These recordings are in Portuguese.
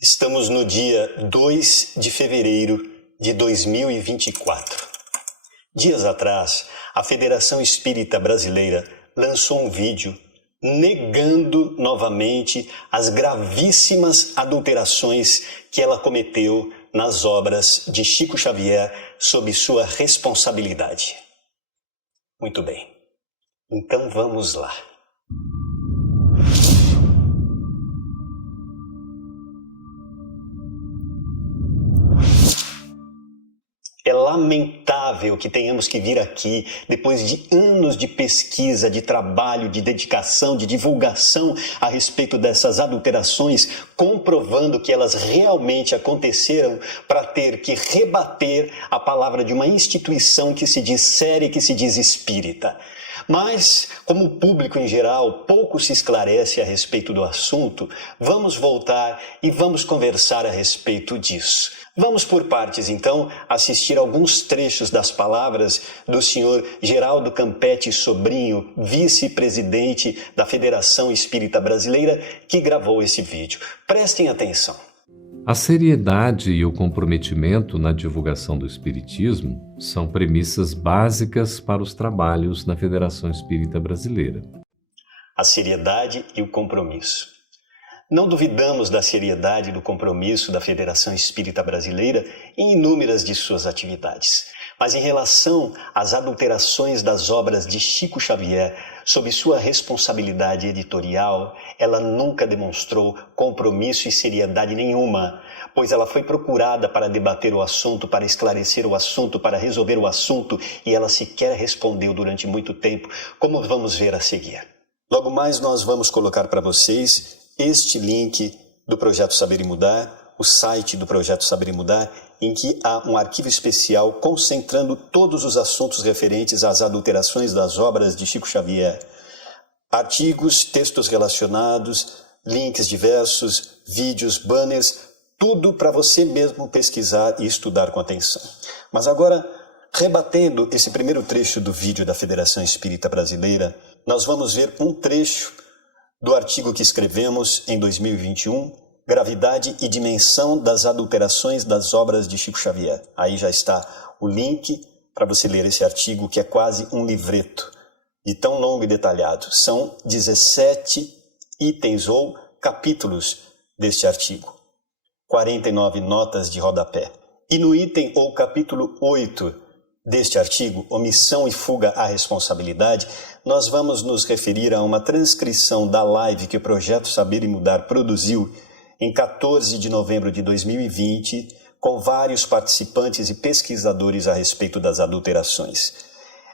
Estamos no dia 2 de fevereiro de 2024. Dias atrás, a Federação Espírita Brasileira lançou um vídeo negando novamente as gravíssimas adulterações que ela cometeu nas obras de Chico Xavier sob sua responsabilidade. Muito bem, então vamos lá. É lamentável que tenhamos que vir aqui, depois de anos de pesquisa, de trabalho, de dedicação, de divulgação a respeito dessas adulterações, comprovando que elas realmente aconteceram, para ter que rebater a palavra de uma instituição que se diz séria, que se diz espírita. Mas, como o público em geral pouco se esclarece a respeito do assunto, vamos voltar e vamos conversar a respeito disso. Vamos por partes, então, assistir alguns trechos das palavras do senhor Geraldo Campetti Sobrinho, vice-presidente da Federação Espírita Brasileira, que gravou esse vídeo. Prestem atenção. A seriedade e o comprometimento na divulgação do Espiritismo são premissas básicas para os trabalhos na Federação Espírita Brasileira. A seriedade e o compromisso. Não duvidamos da seriedade e do compromisso da Federação Espírita Brasileira em inúmeras de suas atividades. Mas em relação às adulterações das obras de Chico Xavier, sob sua responsabilidade editorial, ela nunca demonstrou compromisso e seriedade nenhuma, pois ela foi procurada para debater o assunto, para esclarecer o assunto, para resolver o assunto, e ela sequer respondeu durante muito tempo, como vamos ver a seguir. Logo mais nós vamos colocar para vocês este link do Projeto Saber e Mudar, o site do Projeto Saber e Mudar, em que há um arquivo especial concentrando todos os assuntos referentes às adulterações das obras de Chico Xavier. Artigos, textos relacionados, links diversos, vídeos, banners, tudo para você mesmo pesquisar e estudar com atenção. Mas agora, rebatendo esse primeiro trecho do vídeo da Federação Espírita Brasileira, nós vamos ver um trecho do artigo que escrevemos em 2021, Gravidade e Dimensão das Adulterações das Obras de Chico Xavier. Aí já está o link para você ler esse artigo, que é quase um livreto, de tão longo e detalhado. São 17 itens ou capítulos deste artigo, 49 notas de rodapé. E no item ou capítulo 8 deste artigo, Omissão e Fuga à Responsabilidade, nós vamos nos referir a uma transcrição da live que o Projeto Saber e Mudar produziu em 14 de novembro de 2020, com vários participantes e pesquisadores a respeito das adulterações.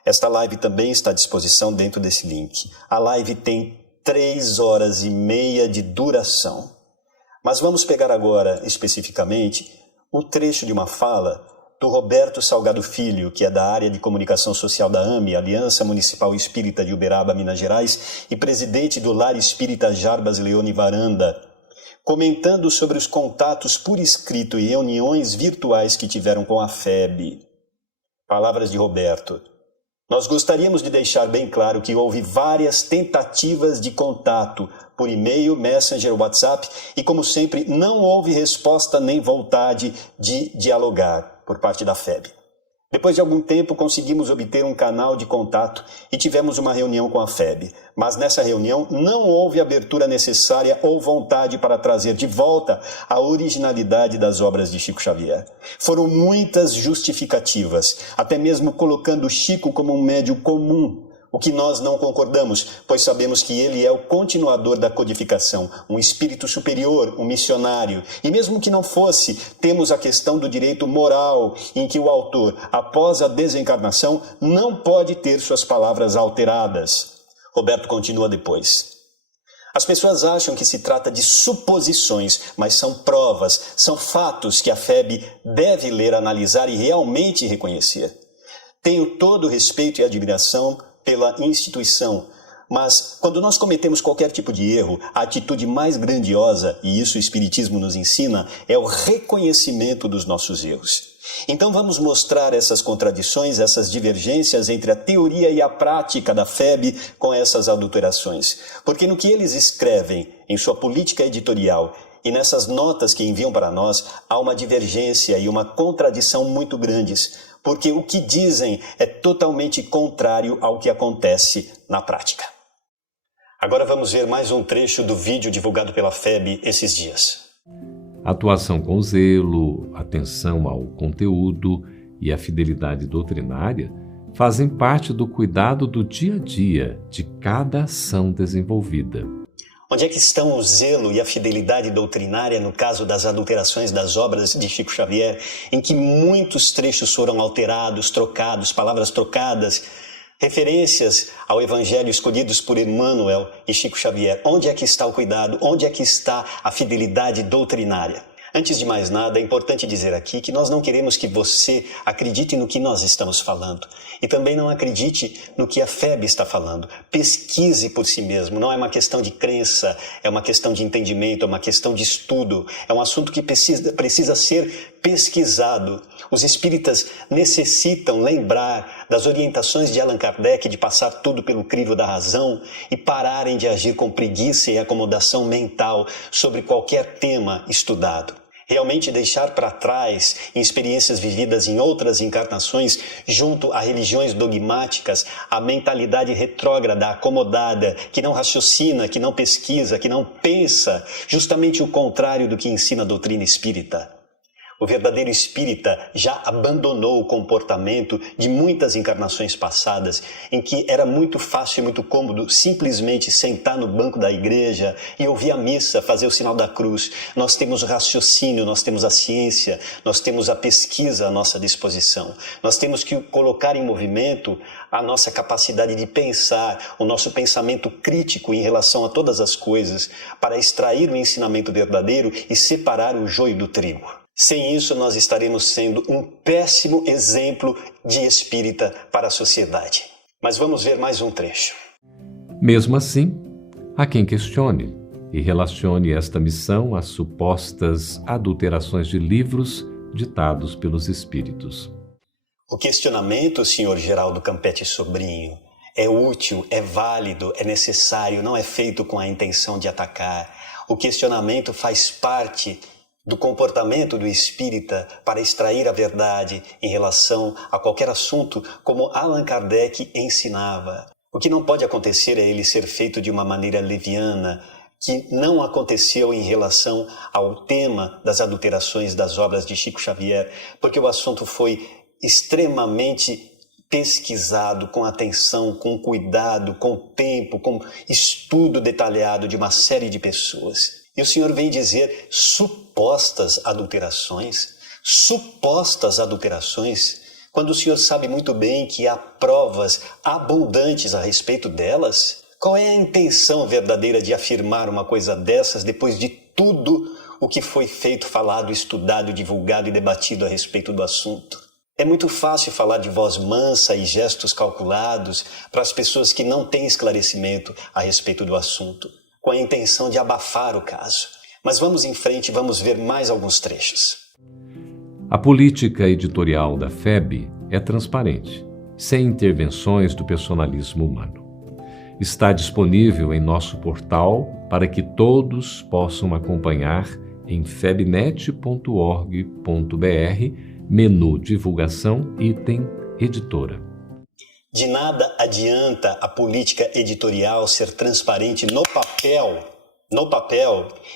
Esta live também está à disposição dentro desse link. A live tem 3 horas e meia de duração. Mas vamos pegar agora, especificamente, o trecho de uma fala do Roberto Salgado Filho, que é da área de comunicação social da AME, Aliança Municipal Espírita de Uberaba, Minas Gerais, e presidente do Lar Espírita Jarbas Leone Varanda, comentando sobre os contatos por escrito e reuniões virtuais que tiveram com a FEB. Palavras de Roberto. Nós gostaríamos de deixar bem claro que houve várias tentativas de contato por e-mail, Messenger, WhatsApp, e como sempre não houve resposta nem vontade de dialogar por parte da FEB. Depois de algum tempo conseguimos obter um canal de contato e tivemos uma reunião com a FEB, mas nessa reunião não houve abertura necessária ou vontade para trazer de volta a originalidade das obras de Chico Xavier. Foram muitas justificativas, até mesmo colocando Chico como um médium comum, o que nós não concordamos, pois sabemos que ele é o continuador da codificação, um espírito superior, um missionário. E mesmo que não fosse, temos a questão do direito moral, em que o autor, após a desencarnação, não pode ter suas palavras alteradas. Roberto continua depois. As pessoas acham que se trata de suposições, mas são provas, são fatos que a FEB deve ler, analisar e realmente reconhecer. Tenho todo o respeito e admiração pela instituição, mas quando nós cometemos qualquer tipo de erro, a atitude mais grandiosa, e isso o Espiritismo nos ensina, é o reconhecimento dos nossos erros. Então vamos mostrar essas contradições, essas divergências entre a teoria e a prática da FEB com essas adulterações. Porque no que eles escrevem em sua política editorial e nessas notas que enviam para nós, há uma divergência e uma contradição muito grandes, porque o que dizem é totalmente contrário ao que acontece na prática. Agora vamos ver mais um trecho do vídeo divulgado pela FEB esses dias. Atuação com zelo, atenção ao conteúdo e a fidelidade doutrinária fazem parte do cuidado do dia a dia de cada ação desenvolvida. Onde é que estão o zelo e a fidelidade doutrinária no caso das adulterações das obras de Chico Xavier, em que muitos trechos foram alterados, trocados, palavras trocadas, referências ao Evangelho escolhidos por Emmanuel e Chico Xavier? Onde é que está o cuidado? Onde é que está a fidelidade doutrinária? Antes de mais nada, é importante dizer aqui que nós não queremos que você acredite no que nós estamos falando e também não acredite no que a FEB está falando. Pesquise por si mesmo, não é uma questão de crença, é uma questão de entendimento, é uma questão de estudo, é um assunto que precisa ser pesquisado. Os espíritas necessitam lembrar das orientações de Allan Kardec de passar tudo pelo crivo da razão e pararem de agir com preguiça e acomodação mental sobre qualquer tema estudado. Realmente deixar para trás experiências vividas em outras encarnações, junto a religiões dogmáticas, a mentalidade retrógrada, acomodada, que não raciocina, que não pesquisa, que não pensa, justamente o contrário do que ensina a doutrina espírita. O verdadeiro espírita já abandonou o comportamento de muitas encarnações passadas, em que era muito fácil e muito cômodo simplesmente sentar no banco da igreja e ouvir a missa, fazer o sinal da cruz. Nós temos o raciocínio, nós temos a ciência, nós temos a pesquisa à nossa disposição. Nós temos que colocar em movimento a nossa capacidade de pensar, o nosso pensamento crítico em relação a todas as coisas, para extrair o ensinamento verdadeiro e separar o joio do trigo. Sem isso, nós estaremos sendo um péssimo exemplo de espírita para a sociedade. Mas vamos ver mais um trecho. Mesmo assim, há quem questione e relacione esta missão às supostas adulterações de livros ditados pelos espíritos. O questionamento, Sr. Geraldo Campetti Sobrinho, é útil, é válido, é necessário, não é feito com a intenção de atacar. O questionamento faz parte do comportamento do espírita para extrair a verdade em relação a qualquer assunto, como Allan Kardec ensinava. O que não pode acontecer é ele ser feito de uma maneira leviana, que não aconteceu em relação ao tema das adulterações das obras de Chico Xavier, porque o assunto foi extremamente pesquisado, com atenção, com cuidado, com tempo, com estudo detalhado de uma série de pessoas. E o senhor vem dizer supostas adulterações, quando o senhor sabe muito bem que há provas abundantes a respeito delas. Qual é a intenção verdadeira de afirmar uma coisa dessas depois de tudo o que foi feito, falado, estudado, divulgado e debatido a respeito do assunto? É muito fácil falar de voz mansa e gestos calculados para as pessoas que não têm esclarecimento a respeito do assunto, com a intenção de abafar o caso. Mas vamos em frente, vamos ver mais alguns trechos. A política editorial da FEB é transparente, sem intervenções do personalismo humano. Está disponível em nosso portal para que todos possam acompanhar em febnet.org.br, menu Divulgação, item Editora. De nada adianta a política editorial ser transparente no papel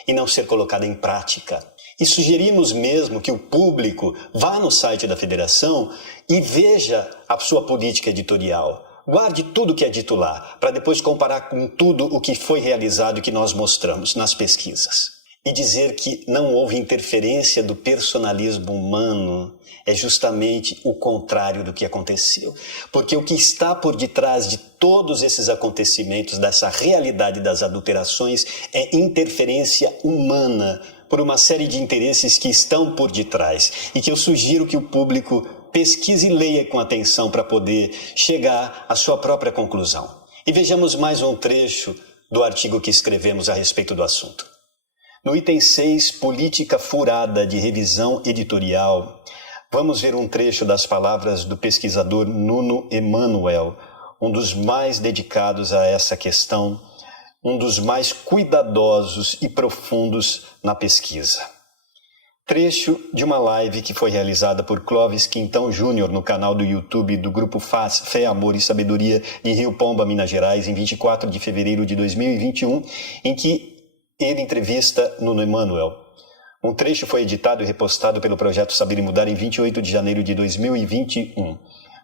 e não ser colocada em prática. E sugerimos mesmo que o público vá no site da Federação e veja a sua política editorial. Guarde tudo que é dito lá, para depois comparar com tudo o que foi realizado e que nós mostramos nas pesquisas. E dizer que não houve interferência do personalismo humano é justamente o contrário do que aconteceu. Porque o que está por detrás de todos esses acontecimentos, dessa realidade das adulterações, é interferência humana por uma série de interesses que estão por detrás. E que eu sugiro que o público pesquise e leia com atenção para poder chegar à sua própria conclusão. E vejamos mais um trecho do artigo que escrevemos a respeito do assunto. No item 6, Política Furada de Revisão Editorial, Vamos ver um trecho das palavras do pesquisador Nuno Emanuel, um dos mais dedicados a essa questão, um dos mais cuidadosos e profundos na pesquisa. Trecho de uma live que foi realizada por Clóvis Quintão Júnior no canal do YouTube do Grupo FAS, Fé, Amor e Sabedoria de Rio Pomba, Minas Gerais, em 24 de fevereiro de 2021, em que ele entrevista Nuno Emanuel. Um trecho foi editado e repostado pelo projeto Saber e Mudar em 28 de janeiro de 2021.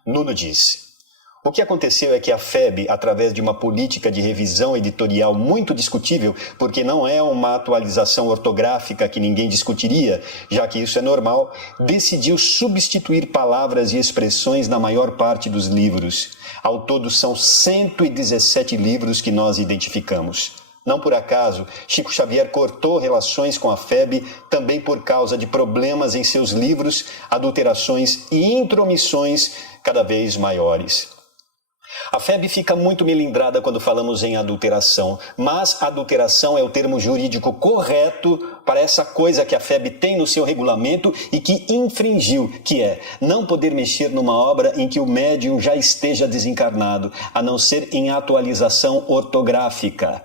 Nuno diz: o que aconteceu é que a FEB, através de uma política de revisão editorial muito discutível, porque não é uma atualização ortográfica que ninguém discutiria, já que isso é normal, decidiu substituir palavras e expressões na maior parte dos livros. Ao todo são 117 livros que nós identificamos. Não por acaso, Chico Xavier cortou relações com a FEB também por causa de problemas em seus livros, adulterações e intromissões cada vez maiores. A FEB fica muito melindrada quando falamos em adulteração, mas adulteração é o termo jurídico correto para essa coisa que a FEB tem no seu regulamento e que infringiu, que é não poder mexer numa obra em que o médium já esteja desencarnado, a não ser em atualização ortográfica.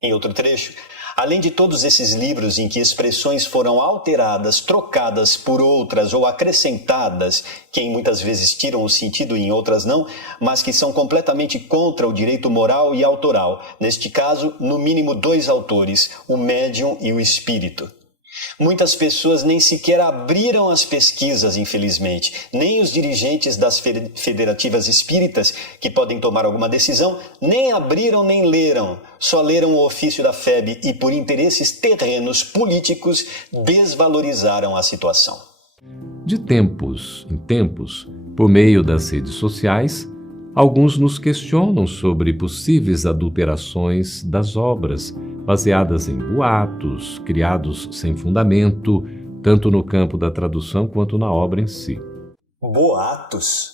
Em outro trecho, além de todos esses livros em que expressões foram alteradas, trocadas por outras ou acrescentadas, que muitas vezes tiram o sentido e em outras não, mas que são completamente contra o direito moral e autoral, neste caso, no mínimo 2 autores, o médium e o espírito. Muitas pessoas nem sequer abriram as pesquisas, infelizmente. Nem os dirigentes das federativas espíritas, que podem tomar alguma decisão, nem abriram nem leram. Só leram o ofício da FEB e, por interesses terrenos políticos, desvalorizaram a situação. De tempos em tempos, por meio das redes sociais, alguns nos questionam sobre possíveis adulterações das obras, baseadas em boatos, criados sem fundamento, tanto no campo da tradução quanto na obra em si. Boatos?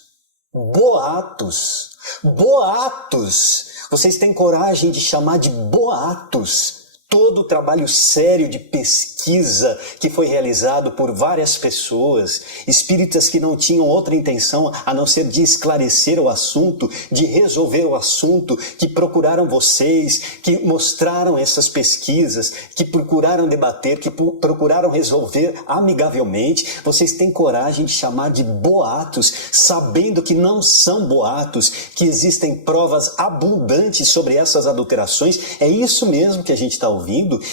Boatos? Boatos! Vocês têm coragem de chamar de boatos todo o trabalho sério de pesquisa que foi realizado por várias pessoas, espíritas que não tinham outra intenção a não ser de esclarecer o assunto, de resolver o assunto, que procuraram vocês, que mostraram essas pesquisas, que procuraram debater, que procuraram resolver amigavelmente. Vocês têm coragem de chamar de boatos, sabendo que não são boatos, que existem provas abundantes sobre essas adulterações. É isso mesmo que a gente está ouvindo,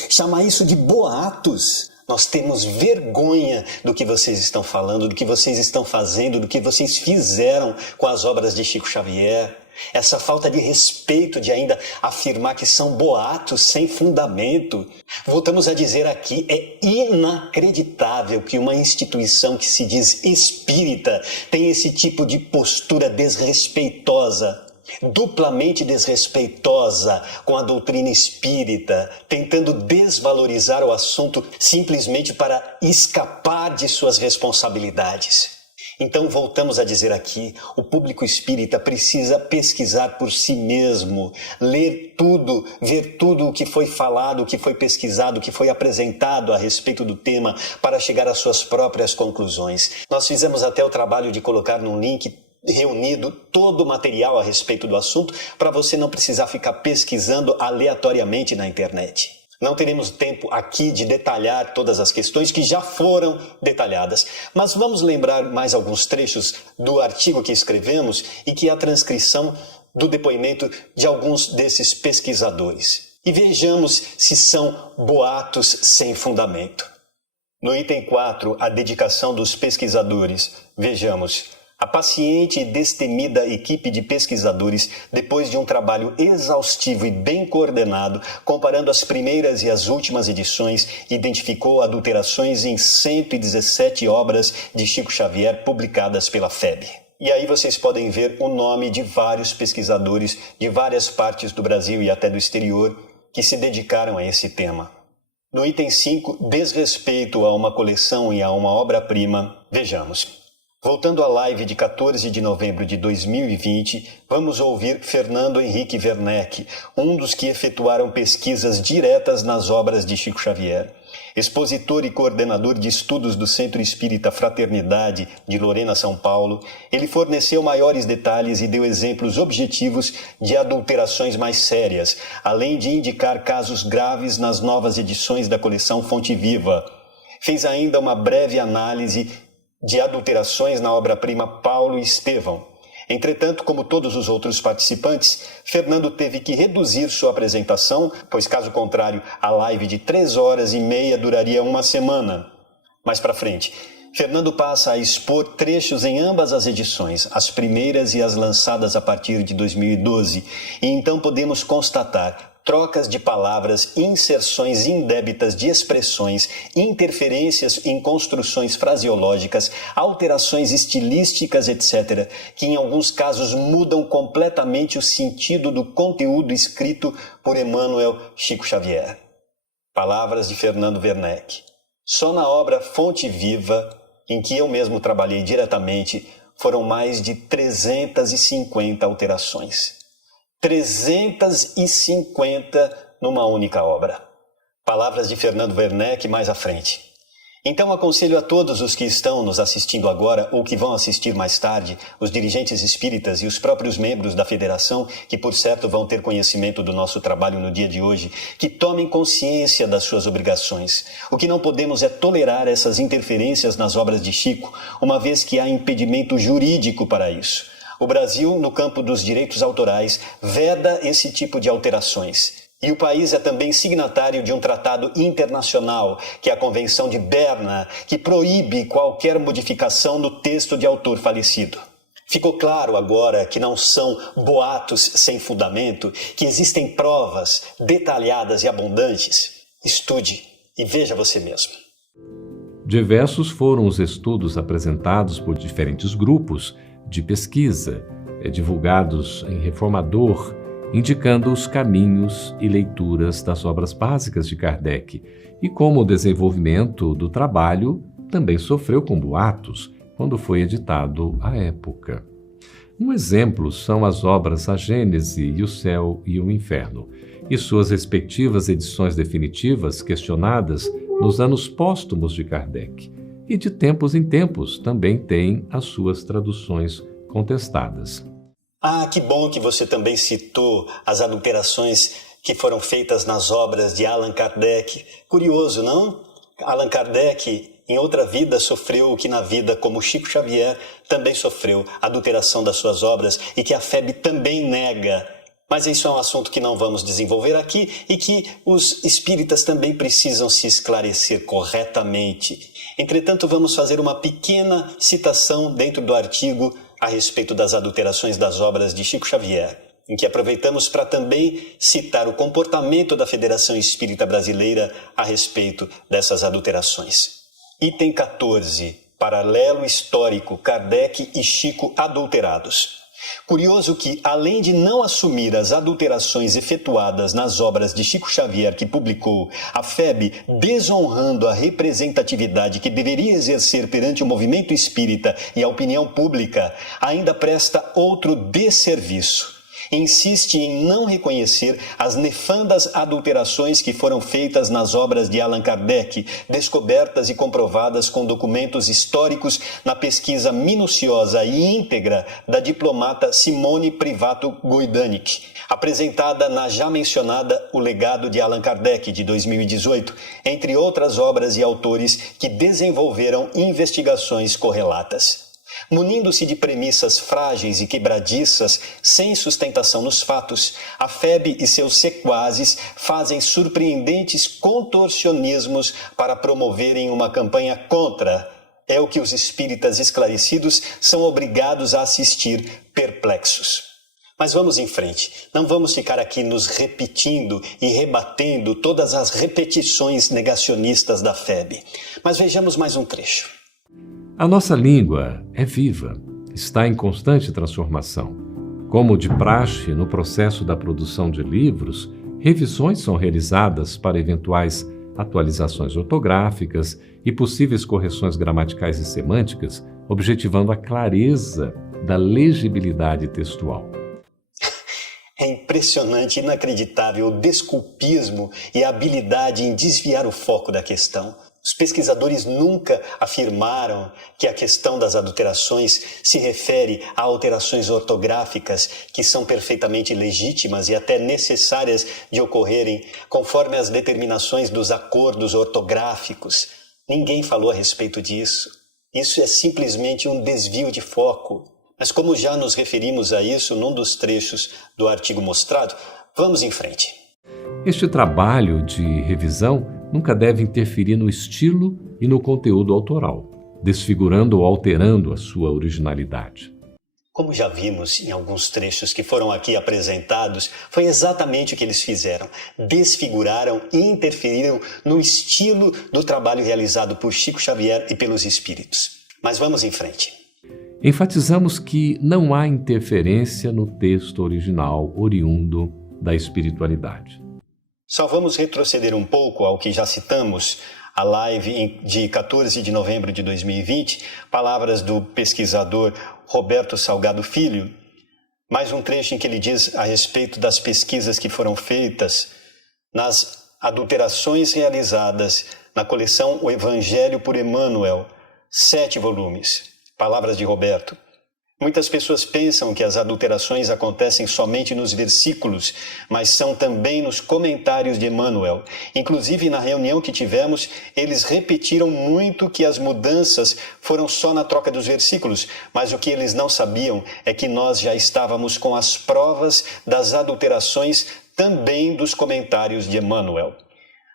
chamar isso de boatos. Nós temos vergonha do que vocês estão falando, do que vocês estão fazendo, do que vocês fizeram com as obras de Chico Xavier. Essa falta de respeito de ainda afirmar que são boatos sem fundamento. Voltamos a dizer aqui, é inacreditável que uma instituição que se diz espírita tenha esse tipo de postura desrespeitosa, duplamente desrespeitosa com a doutrina espírita, tentando desvalorizar o assunto simplesmente para escapar de suas responsabilidades. Então voltamos a dizer aqui, o público espírita precisa pesquisar por si mesmo, ler tudo, ver tudo o que foi falado, o que foi pesquisado, o que foi apresentado a respeito do tema para chegar às suas próprias conclusões. Nós fizemos até o trabalho de colocar num link reunido todo o material a respeito do assunto para você não precisar ficar pesquisando aleatoriamente na internet. Não teremos tempo aqui de detalhar todas as questões que já foram detalhadas, mas vamos lembrar mais alguns trechos do artigo que escrevemos e que é a transcrição do depoimento de alguns desses pesquisadores. E vejamos se são boatos sem fundamento. No item 4, a dedicação dos pesquisadores, vejamos: a paciente e destemida equipe de pesquisadores, depois de um trabalho exaustivo e bem coordenado, comparando as primeiras e as últimas edições, identificou adulterações em 117 obras de Chico Xavier publicadas pela FEB. E aí vocês podem ver o nome de vários pesquisadores de várias partes do Brasil e até do exterior que se dedicaram a esse tema. No item 5, desrespeito a uma coleção e a uma obra-prima, vejamos. Voltando à live de 14 de novembro de 2020, vamos ouvir Fernando Henrique Werneck, um dos que efetuaram pesquisas diretas nas obras de Chico Xavier. Expositor e coordenador de estudos do Centro Espírita Fraternidade de Lorena, São Paulo, ele forneceu maiores detalhes e deu exemplos objetivos de adulterações mais sérias, além de indicar casos graves nas novas edições da coleção Fonte Viva. Fez ainda uma breve análise de adulterações na obra-prima Paulo e Estevão. Entretanto, como todos os outros participantes, Fernando teve que reduzir sua apresentação, pois caso contrário, a live de 3h30 duraria uma semana. Mais para frente, Fernando passa a expor trechos em ambas as edições, as primeiras e as lançadas a partir de 2012, e então podemos constatar trocas de palavras, inserções indébitas de expressões, interferências em construções fraseológicas, alterações estilísticas, etc., que em alguns casos mudam completamente o sentido do conteúdo escrito por Emmanuel Chico Xavier. Palavras de Fernando Werneck. Só na obra Fonte Viva, em que eu mesmo trabalhei diretamente, foram mais de 350 alterações. 350 numa única obra. Palavras de Fernando Werneck mais à frente. Então aconselho a todos os que estão nos assistindo agora ou que vão assistir mais tarde, os dirigentes espíritas e os próprios membros da federação, que por certo vão ter conhecimento do nosso trabalho no dia de hoje, que tomem consciência das suas obrigações. O que não podemos é tolerar essas interferências nas obras de Chico, uma vez que há impedimento jurídico para isso. O Brasil, no campo dos direitos autorais, veda esse tipo de alterações. E o país é também signatário de um tratado internacional, que é a Convenção de Berna, que proíbe qualquer modificação no texto de autor falecido. Ficou claro agora que não são boatos sem fundamento, que existem provas detalhadas e abundantes? Estude e veja você mesmo. Diversos foram os estudos apresentados por diferentes grupos de pesquisa, divulgados em Reformador, indicando os caminhos e leituras das obras básicas de Kardec, e como o desenvolvimento do trabalho também sofreu com boatos quando foi editado à época. Um exemplo são as obras A Gênese e o Céu e o Inferno, e suas respectivas edições definitivas questionadas nos anos póstumos de Kardec, e de tempos em tempos também têm as suas traduções contestadas. Ah, que bom que você também citou as adulterações que foram feitas nas obras de Allan Kardec. Curioso, não? Allan Kardec, em outra vida, sofreu o que na vida, como Chico Xavier, também sofreu, a adulteração das suas obras, e que a FEB também nega. Mas isso é um assunto que não vamos desenvolver aqui e que os espíritas também precisam se esclarecer corretamente. Entretanto, vamos fazer uma pequena citação dentro do artigo a respeito das adulterações das obras de Chico Xavier, em que aproveitamos para também citar o comportamento da Federação Espírita Brasileira a respeito dessas adulterações. Item 14. Paralelo histórico, Kardec e Chico adulterados. Curioso que, além de não assumir as adulterações efetuadas nas obras de Chico Xavier que publicou, a FEB, desonrando a representatividade que deveria exercer perante o movimento espírita e a opinião pública, ainda presta outro desserviço. Insiste em não reconhecer as nefandas adulterações que foram feitas nas obras de Allan Kardec, descobertas e comprovadas com documentos históricos na pesquisa minuciosa e íntegra da diplomata Simone Privato Goidanik, apresentada na já mencionada O Legado de Allan Kardec, de 2018, entre outras obras e autores que desenvolveram investigações correlatas. Munindo-se de premissas frágeis e quebradiças, sem sustentação nos fatos, a FEB e seus sequazes fazem surpreendentes contorcionismos para promoverem uma campanha contra. É o que os espíritas esclarecidos são obrigados a assistir perplexos. Mas vamos em frente. Não vamos ficar aqui nos repetindo e rebatendo todas as repetições negacionistas da FEB. Mas vejamos mais um trecho. A nossa língua é viva, está em constante transformação. Como de praxe no processo da produção de livros, revisões são realizadas para eventuais atualizações ortográficas e possíveis correções gramaticais e semânticas, objetivando a clareza da legibilidade textual. É impressionante, inacreditável o desculpismo e a habilidade em desviar o foco da questão. Os pesquisadores nunca afirmaram que a questão das adulterações se refere a alterações ortográficas que são perfeitamente legítimas e até necessárias de ocorrerem conforme as determinações dos acordos ortográficos. Ninguém falou a respeito disso. Isso é simplesmente um desvio de foco. Mas como já nos referimos a isso num dos trechos do artigo mostrado, vamos em frente. Este trabalho de revisão nunca deve interferir no estilo e no conteúdo autoral, desfigurando ou alterando a sua originalidade. Como já vimos em alguns trechos que foram aqui apresentados, foi exatamente o que eles fizeram. Desfiguraram e interferiram no estilo do trabalho realizado por Chico Xavier e pelos espíritos. Mas vamos em frente. Enfatizamos que não há interferência no texto original oriundo da espiritualidade. Só vamos retroceder um pouco ao que já citamos, a live de 14 de novembro de 2020, palavras do pesquisador Roberto Salgado Filho, mais um trecho em que ele diz a respeito das pesquisas que foram feitas nas adulterações realizadas na coleção O Evangelho por Emmanuel, 7 volumes. Palavras de Roberto. Muitas pessoas pensam que as adulterações acontecem somente nos versículos, mas são também nos comentários de Emmanuel. Inclusive, na reunião que tivemos, eles repetiram muito que as mudanças foram só na troca dos versículos, mas o que eles não sabiam é que nós já estávamos com as provas das adulterações também dos comentários de Emmanuel.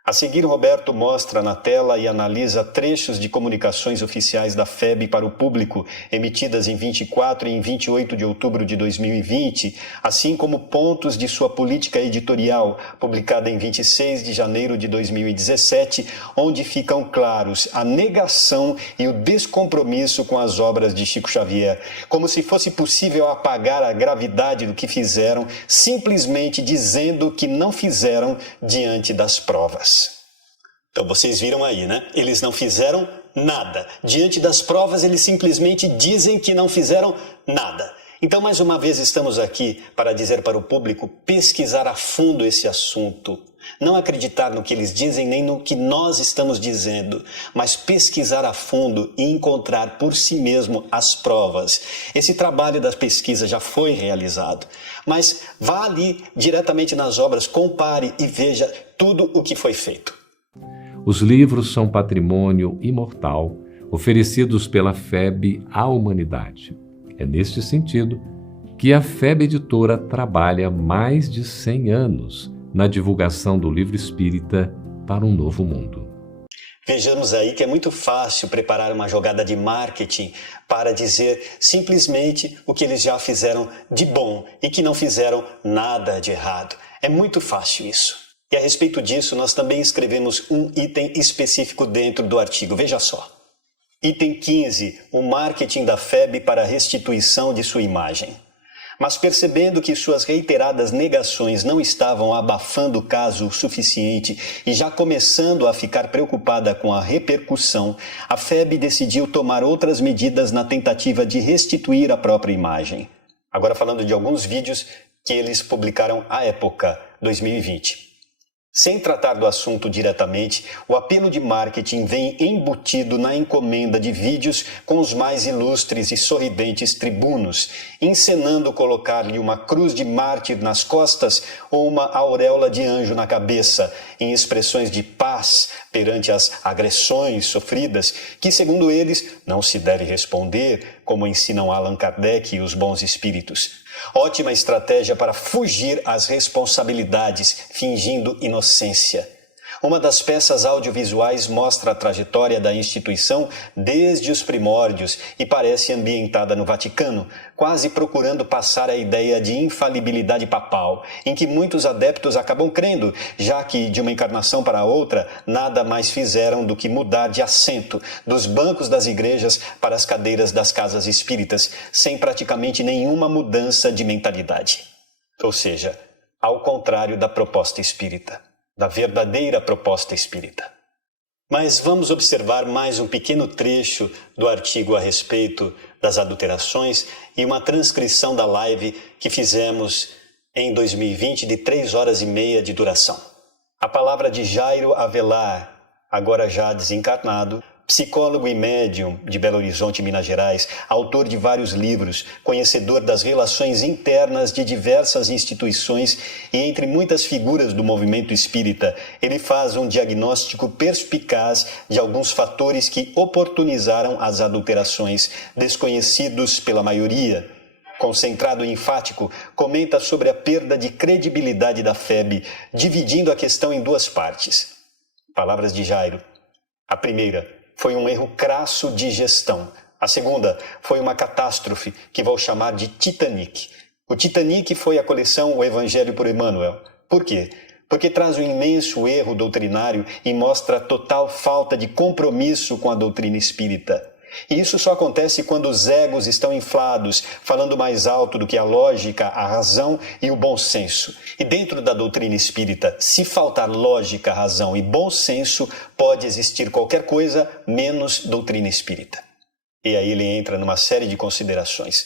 A seguir, Roberto mostra na tela e analisa trechos de comunicações oficiais da FEB para o público, emitidas em 24 e em 28 de outubro de 2020, assim como pontos de sua política editorial, publicada em 26 de janeiro de 2017, onde ficam claros a negação e o descompromisso com as obras de Chico Xavier, como se fosse possível apagar a gravidade do que fizeram, simplesmente dizendo que não fizeram diante das provas. Então vocês viram aí, né? Eles não fizeram nada. Diante das provas, eles simplesmente dizem que não fizeram nada. Então, mais uma vez, estamos aqui para dizer para o público pesquisar a fundo esse assunto. Não acreditar no que eles dizem nem no que nós estamos dizendo, mas pesquisar a fundo e encontrar por si mesmo as provas. Esse trabalho da pesquisa já foi realizado, mas vá ali diretamente nas obras, compare e veja tudo o que foi feito. Os livros são patrimônio imortal oferecidos pela FEB à humanidade. É neste sentido que a FEB Editora trabalha há mais de 100 anos na divulgação do livro espírita para um novo mundo. Vejamos aí que é muito fácil preparar uma jogada de marketing para dizer simplesmente o que eles já fizeram de bom e que não fizeram nada de errado. É muito fácil isso. E a respeito disso, nós também escrevemos um item específico dentro do artigo. Veja só. Item 15. O marketing da FEB para a restituição de sua imagem. Mas percebendo que suas reiteradas negações não estavam abafando o caso o suficiente e já começando a ficar preocupada com a repercussão, a FEB decidiu tomar outras medidas na tentativa de restituir a própria imagem. Agora falando de alguns vídeos que eles publicaram à época, 2020. Sem tratar do assunto diretamente, o apelo de marketing vem embutido na encomenda de vídeos com os mais ilustres e sorridentes tribunos, encenando colocar-lhe uma cruz de mártir nas costas ou uma auréola de anjo na cabeça, em expressões de paz perante as agressões sofridas, que, segundo eles, não se deve responder, como ensinam Allan Kardec e os bons espíritos. Ótima estratégia para fugir às responsabilidades, fingindo inocência. Uma das peças audiovisuais mostra a trajetória da instituição desde os primórdios e parece ambientada no Vaticano, quase procurando passar a ideia de infalibilidade papal, em que muitos adeptos acabam crendo, já que de uma encarnação para outra nada mais fizeram do que mudar de assento dos bancos das igrejas para as cadeiras das casas espíritas, sem praticamente nenhuma mudança de mentalidade. Ou seja, ao contrário da proposta espírita. Da verdadeira proposta espírita. Mas vamos observar mais um pequeno trecho do artigo a respeito das adulterações e uma transcrição da live que fizemos em 2020 de 3 horas e meia de duração. A palavra de Jairo Avelar, agora já desencarnado, psicólogo e médium de Belo Horizonte, Minas Gerais, autor de vários livros, conhecedor das relações internas de diversas instituições e entre muitas figuras do movimento espírita, ele faz um diagnóstico perspicaz de alguns fatores que oportunizaram as adulterações, desconhecidos pela maioria. Concentrado e enfático, comenta sobre a perda de credibilidade da FEB, dividindo a questão em 2 partes. Palavras de Jairo. A primeira foi um erro crasso de gestão. A segunda foi uma catástrofe que vou chamar de Titanic. O Titanic foi a coleção O Evangelho por Emmanuel. Por quê? Porque traz um imenso erro doutrinário e mostra a total falta de compromisso com a doutrina espírita. E isso só acontece quando os egos estão inflados, falando mais alto do que a lógica, a razão e o bom senso. E dentro da doutrina espírita, se faltar lógica, razão e bom senso, pode existir qualquer coisa menos doutrina espírita. E aí ele entra numa série de considerações.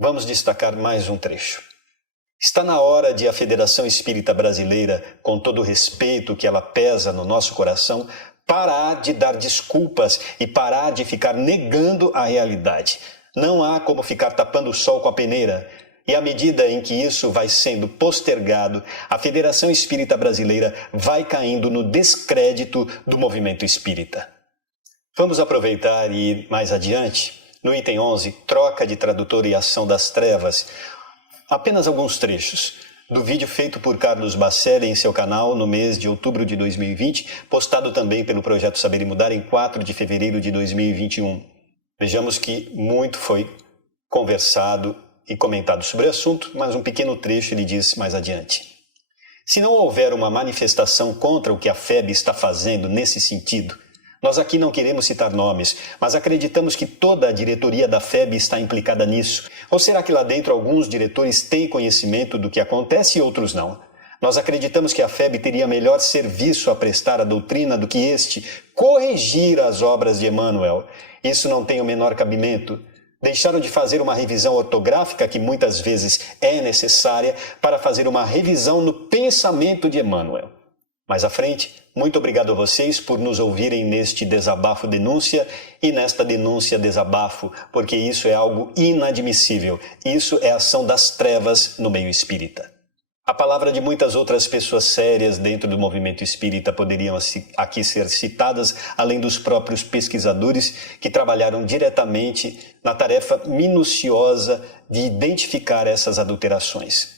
Vamos destacar mais um trecho. Está na hora de a Federação Espírita Brasileira, com todo o respeito que ela pesa no nosso coração, parar de dar desculpas e parar de ficar negando a realidade. Não há como ficar tapando o sol com a peneira. E à medida em que isso vai sendo postergado, a Federação Espírita Brasileira vai caindo no descrédito do movimento espírita. Vamos aproveitar e ir mais adiante. No item 11, troca de tradutor e ação das trevas. Apenas alguns trechos do vídeo feito por Carlos Bacelli em seu canal no mês de outubro de 2020, postado também pelo Projeto Saber e Mudar em 4 de fevereiro de 2021. Vejamos que muito foi conversado e comentado sobre o assunto, mas um pequeno trecho ele diz mais adiante. Se não houver uma manifestação contra o que a FEB está fazendo nesse sentido, nós aqui não queremos citar nomes, mas acreditamos que toda a diretoria da FEB está implicada nisso. Ou será que lá dentro alguns diretores têm conhecimento do que acontece e outros não? Nós acreditamos que a FEB teria melhor serviço a prestar à doutrina do que este, corrigir as obras de Emmanuel. Isso não tem o menor cabimento. Deixaram de fazer uma revisão ortográfica, que muitas vezes é necessária, para fazer uma revisão no pensamento de Emmanuel. Mais à frente, muito obrigado a vocês por nos ouvirem neste desabafo-denúncia e nesta denúncia-desabafo, porque isso é algo inadmissível. Isso é ação das trevas no meio espírita. A palavra de muitas outras pessoas sérias dentro do movimento espírita poderiam aqui ser citadas, além dos próprios pesquisadores que trabalharam diretamente na tarefa minuciosa de identificar essas adulterações.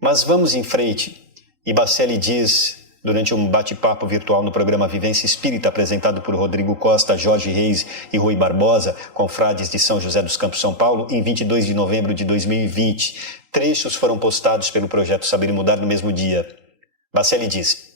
Mas vamos em frente. E Bacelli diz, durante um bate-papo virtual no programa Vivência Espírita, apresentado por Rodrigo Costa, Jorge Reis e Rui Barbosa, confrades de São José dos Campos, São Paulo, em 22 de novembro de 2020. Trechos foram postados pelo Projeto Saber e Mudar no mesmo dia. Bacelli diz: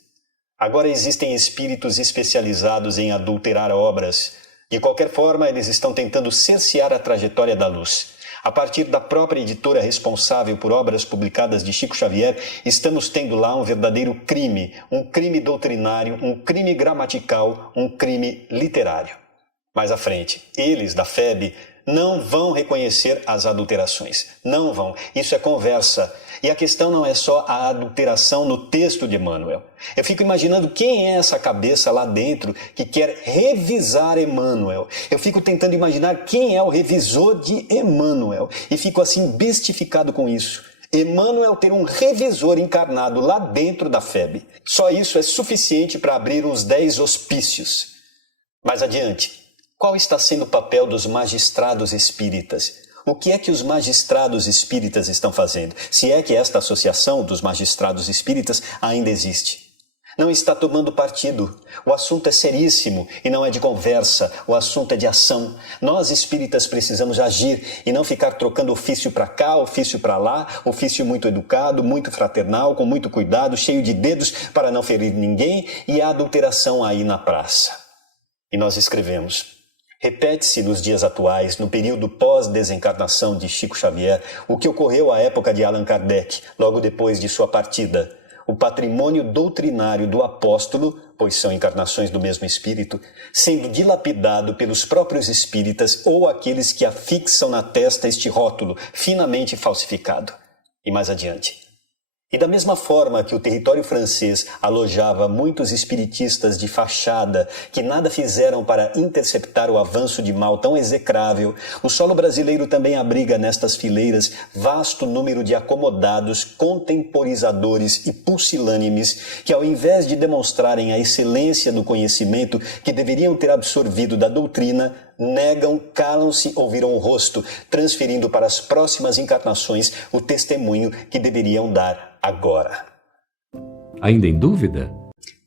agora existem espíritos especializados em adulterar obras. De qualquer forma, eles estão tentando cercear a trajetória da luz. A partir da própria editora responsável por obras publicadas de Chico Xavier, estamos tendo lá um verdadeiro crime, um crime doutrinário, um crime gramatical, um crime literário. Mais à frente, eles, da FEB, não vão reconhecer as adulterações. Não vão. Isso é conversa. E a questão não é só a adulteração no texto de Emmanuel. Eu fico imaginando quem é essa cabeça lá dentro que quer revisar Emmanuel. Eu fico tentando imaginar quem é o revisor de Emmanuel. E fico assim bestificado com isso. Emmanuel ter um revisor encarnado lá dentro da FEB. Só isso é suficiente para abrir uns 10 hospícios. Mais adiante, qual está sendo o papel dos magistrados espíritas? O que é que os magistrados espíritas estão fazendo? Se é que esta associação dos magistrados espíritas ainda existe. Não está tomando partido. O assunto é seríssimo e não é de conversa. O assunto é de ação. Nós espíritas precisamos agir e não ficar trocando ofício para cá, ofício para lá, ofício muito educado, muito fraternal, com muito cuidado, cheio de dedos para não ferir ninguém e a adulteração aí na praça. E nós escrevemos: repete-se nos dias atuais, no período pós-desencarnação de Chico Xavier, o que ocorreu à época de Allan Kardec, logo depois de sua partida. O patrimônio doutrinário do apóstolo, pois são encarnações do mesmo espírito, sendo dilapidado pelos próprios espíritas ou aqueles que afixam na testa este rótulo, finamente falsificado. E mais adiante. E da mesma forma que o território francês alojava muitos espiritistas de fachada que nada fizeram para interceptar o avanço de mal tão execrável, o solo brasileiro também abriga nestas fileiras vasto número de acomodados, contemporizadores e pusilânimes que, ao invés de demonstrarem a excelência do conhecimento que deveriam ter absorvido da doutrina, negam, calam-se ou viram o rosto, transferindo para as próximas encarnações o testemunho que deveriam dar agora. Ainda em dúvida?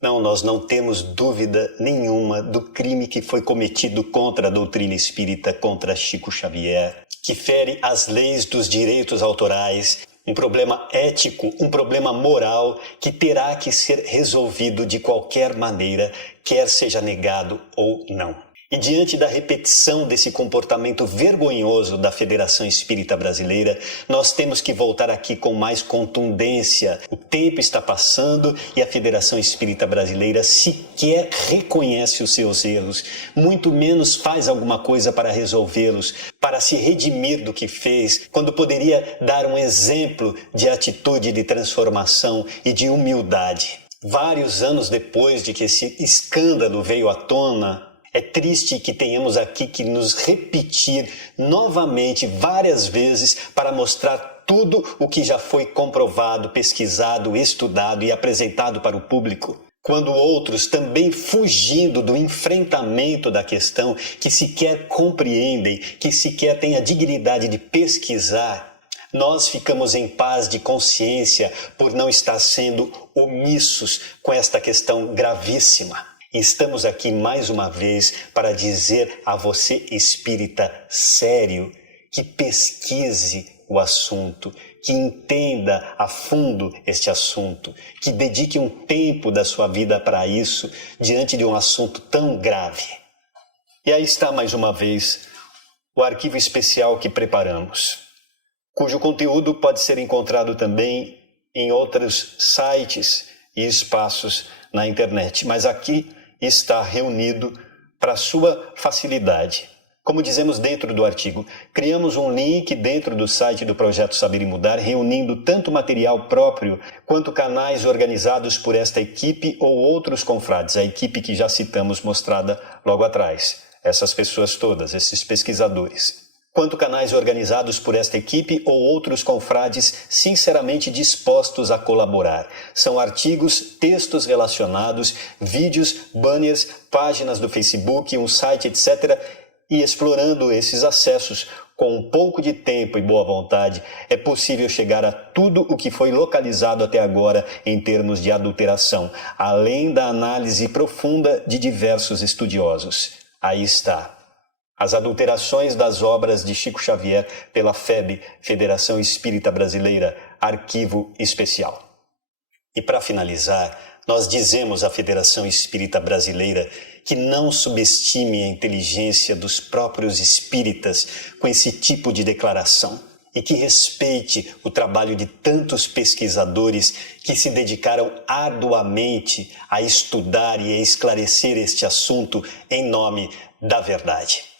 Não, nós não temos dúvida nenhuma do crime que foi cometido contra a doutrina espírita, contra Chico Xavier, que fere as leis dos direitos autorais, um problema ético, um problema moral que terá que ser resolvido de qualquer maneira, quer seja negado ou não. E diante da repetição desse comportamento vergonhoso da Federação Espírita Brasileira, nós temos que voltar aqui com mais contundência. O tempo está passando e a Federação Espírita Brasileira sequer reconhece os seus erros, muito menos faz alguma coisa para resolvê-los, para se redimir do que fez, quando poderia dar um exemplo de atitude de transformação e de humildade. Vários anos depois de que esse escândalo veio à tona, é triste que tenhamos aqui que nos repetir novamente várias vezes para mostrar tudo o que já foi comprovado, pesquisado, estudado e apresentado para o público. Quando outros, também fugindo do enfrentamento da questão, que sequer compreendem, que sequer têm a dignidade de pesquisar, nós ficamos em paz de consciência por não estar sendo omissos com esta questão gravíssima. Estamos aqui mais uma vez para dizer a você, espírita sério, que pesquise o assunto, que entenda a fundo este assunto, que dedique um tempo da sua vida para isso, diante de um assunto tão grave. E aí está mais uma vez o arquivo especial que preparamos, cujo conteúdo pode ser encontrado também em outros sites e espaços na internet, mas aqui está reunido para sua facilidade. Como dizemos dentro do artigo, criamos um link dentro do site do Projeto Saber e Mudar, reunindo tanto material próprio quanto canais organizados por esta equipe ou outros confrades, a equipe que já citamos mostrada logo atrás, essas pessoas todas, esses pesquisadores. Quanto canais organizados por esta equipe ou outros confrades sinceramente dispostos a colaborar. São artigos, textos relacionados, vídeos, banners, páginas do Facebook, um site, etc. E explorando esses acessos com um pouco de tempo e boa vontade, é possível chegar a tudo o que foi localizado até agora em termos de adulteração, além da análise profunda de diversos estudiosos. Aí está. As adulterações das obras de Chico Xavier pela FEB, Federação Espírita Brasileira, arquivo especial. E para finalizar, nós dizemos à Federação Espírita Brasileira que não subestime a inteligência dos próprios espíritas com esse tipo de declaração e que respeite o trabalho de tantos pesquisadores que se dedicaram arduamente a estudar e a esclarecer este assunto em nome da verdade.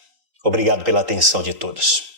Obrigado pela atenção de todos.